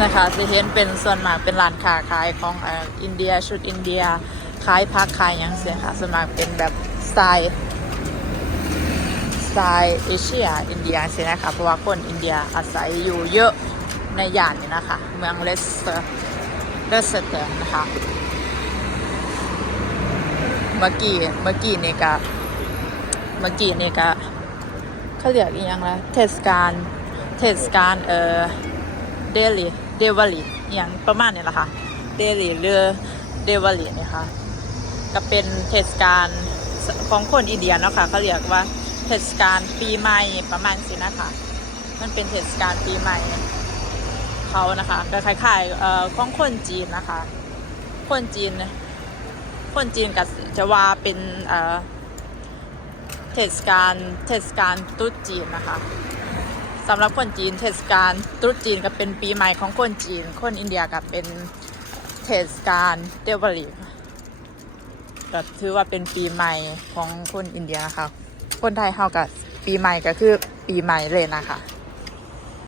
นะคะจะเห็นเป็นส่วนมากเป็นร้านค้าขายของอ,อินเดียชุดอินเดียขายพักขายยังเสียค่ะส่วนมากเป็นแบบสไตล์สไตล์เอเชียอินเดียเสียนะคะเพราะว่าคนอินเดียอาศัยอยู่เยอะในย่านนี้นะคะ เมืองเลสเตอร์เลสเตอร์นะคะเมื่อกี้เมื่อกี้นี่ก็เมื่อกี้นี่ก็ เขาเรียกอีกอย่างละเทศกาลเทศกาลเอ่อเดลีเดวลีอย่างประมาณนี้แหละค่ะเดลีหรือเดวลีนี่ค่ะก็เป็นเทศกาลของคนอินเดียเนาะค่ะเขาเรียกว่าเทศกาลปีใหม่ประมาณสินะคะมันเป็นเทศกาลปีใหม่เขานะคะก็คล้ายๆเอ่อของคนจีนนะคะ คนจีน คนจีนก็จะว่าเป็นเอ่อ เทศกาลเทศกาลตรุษจีนนะคะสำหรับคนจีน เทศกาลตรุษจีนก็เป็นปีใหม่ของคนจีน คนอินเดียก็เป็นเทศกาลเดวาลีก็ถือว่าเป็นปีใหม่ของคนอินเดียนะคะ คนไทยเฮากับปีใหม่ก็คือปีใหม่เลยนะคะ